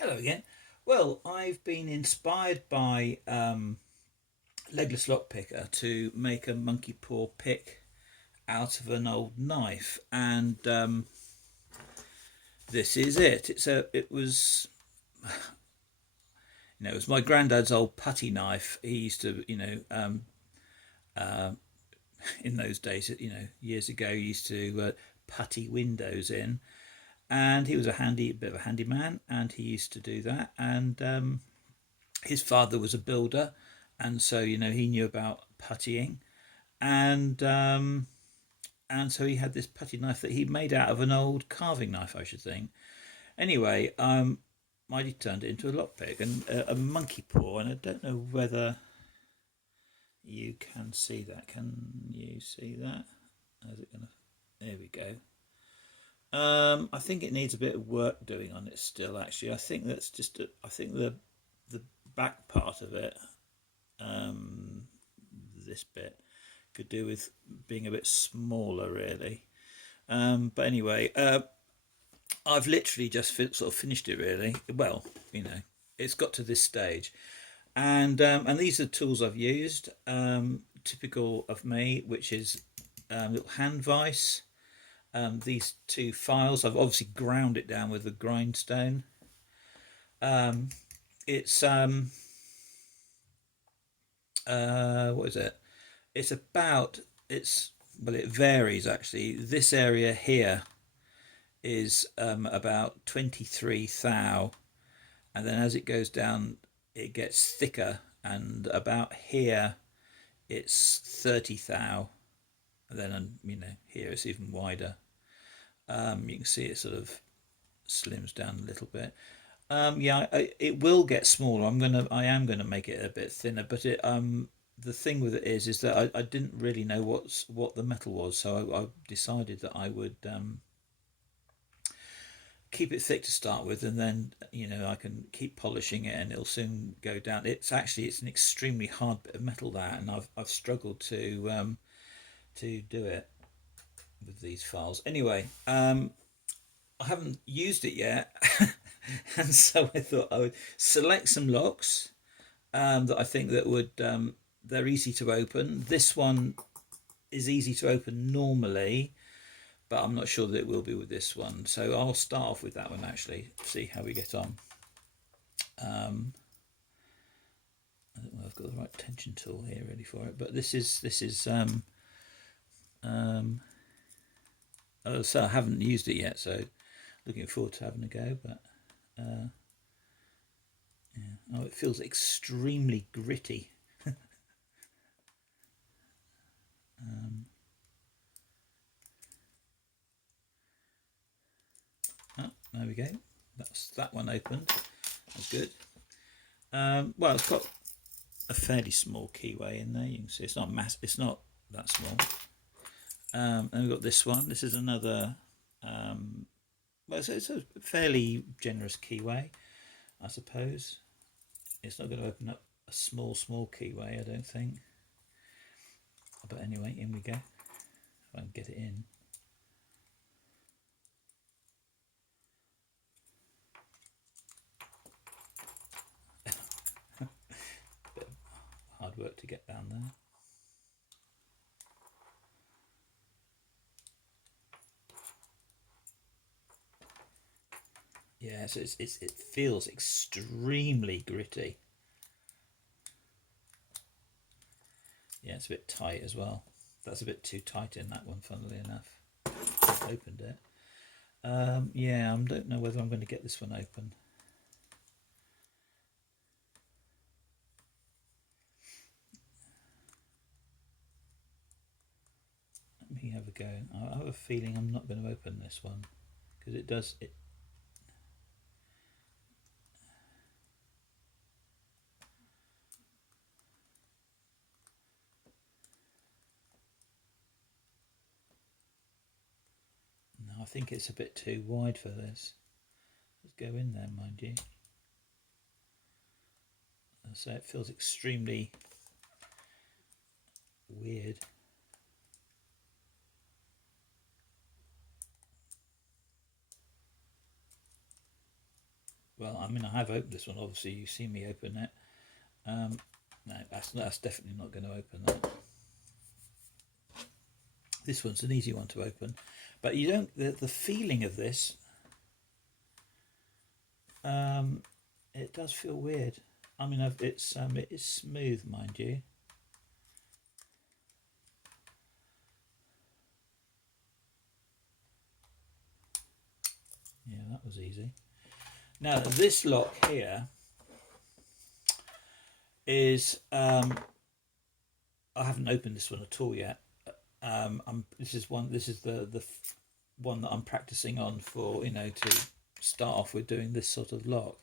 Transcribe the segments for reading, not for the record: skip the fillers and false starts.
Hello again. Well, I've been inspired by Legless Lockpicker to make a monkey paw pick out of an old knife, and this is it. It was it was my granddad's old putty knife. He used to uh, in those days, years ago, he used to putty windows in, and he was a bit of a handyman, and he used to do that, and his father was a builder, and so he knew about puttying, and so he had this putty knife that he made out of an old carving knife, I should think. Anyway, Mighty turned it into a lockpick and a monkey paw, and I don't know whether you can see that. Can you see that? How's it gonna? There we go. I think it needs a bit of work doing on it still. Actually, I think that's just. I think the back part of it, um, this bit, could do with being a bit smaller, really. But anyway, I've literally just sort of finished it, really. Well, it's got to this stage, and these are the tools I've used. Typical of me, which is little hand vise. These two files, I've obviously ground it down with a grindstone. Um, it's what is it? It's about it's well, it varies actually. This area here is about 23 thou, and then as it goes down, it gets thicker, and about here it's 30 thou, and then here it's even wider. You can see it sort of slims down a little bit. Yeah, it will get smaller. I am gonna make it a bit thinner, but the thing with it is that I didn't really know what the metal was, so I decided that I would keep it thick to start with, and then I can keep polishing it, and it'll soon go down. It's an extremely hard bit of metal, that, and I've struggled to do it with these files. Anyway, I haven't used it yet, and so I thought I would select some locks that I think that would they're easy to open. This one is easy to open normally, but I'm not sure that it will be with this one. So I'll start off with that one, actually, see how we get on. I don't know if I've got the right tension tool here ready for it, but so I haven't used it yet, so looking forward to having a go. But yeah. Oh, it feels extremely gritty. Oh, there we go. That's that one opened. That's good. Well, it's got a fairly small keyway in there. You can see it's not mass. It's not that small. And we've got this one. This is another. Well, it's a fairly generous keyway, I suppose. It's not going to open up a small keyway, I don't think. But anyway, in we go. If I can get it in. Bit of hard work to get down there. Yeah, so it feels extremely gritty. Yeah, it's a bit tight as well. That's a bit too tight in that one, funnily enough. Just opened it. Yeah, I don't know whether I'm going to get this one open. Let me have a go. I have a feeling I'm not going to open this one because it does it. No, I think it's a bit too wide for this. Let's go in there, mind you. So it feels extremely weird. Well, I mean, I have opened this one. Obviously, you've seen me open it. No, that's definitely not going to open that. This one's an easy one to open, but you don't. The feeling of this, it does feel weird. I mean, it is smooth, mind you. Yeah, that was easy. Now this lock here is I haven't opened this one at all yet. This is the one that I'm practicing on for, to start off with doing this sort of lock.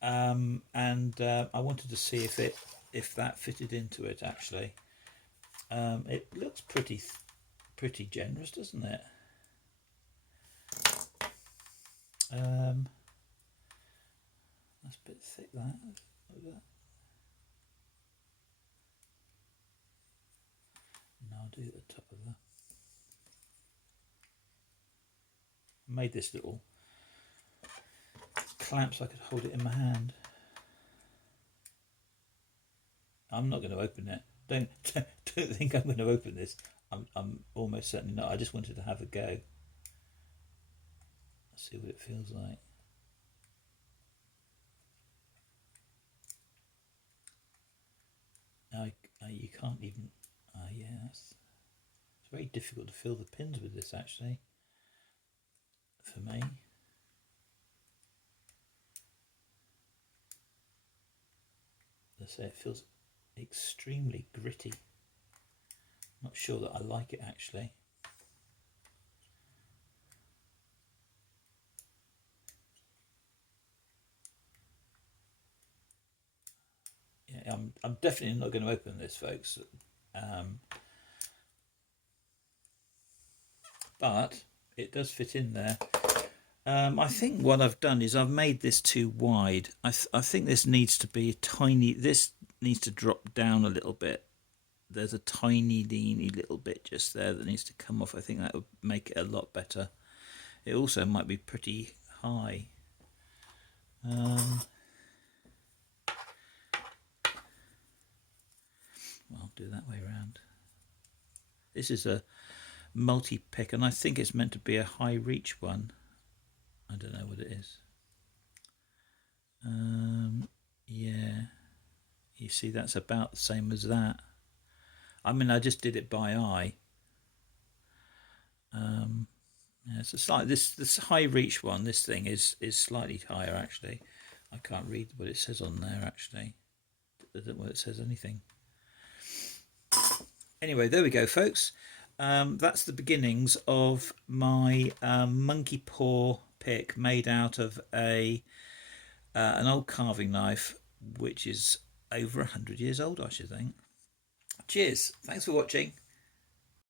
And I wanted to see if that fitted into it actually. It looks pretty generous, doesn't it? That's a bit thick. That. No, I'll do the top of that. I made this little clamp so I could hold it in my hand. I'm not going to open it. Don't think I'm going to open this. I'm almost certainly not. I just wanted to have a go. See what it feels like. You can't even. Yeah, it's very difficult to feel the pins with this actually. For me. Let's say it feels extremely gritty. Not sure that I like it actually. Yeah, I'm definitely not going to open this, folks. But it does fit in there. I think what I've done is I've made this too wide. I think this needs to be tiny. This needs to drop down a little bit. There's a tiny little bit just there that needs to come off. I think that would make it a lot better. It also might be pretty high. I'll do that way around. This is a multi-pick, and I think it's meant to be a high reach one. I don't know what it is. Yeah, you see that's about the same as that. I mean, I just did it by eye. Yeah, so it's like this high reach one. This thing is slightly higher actually. I can't read what it says on there actually. I don't know what it says anything. Anyway, there we go, folks. That's the beginnings of my monkey paw pick made out of an old carving knife, which is over 100 years old, I should think. Cheers. Thanks for watching.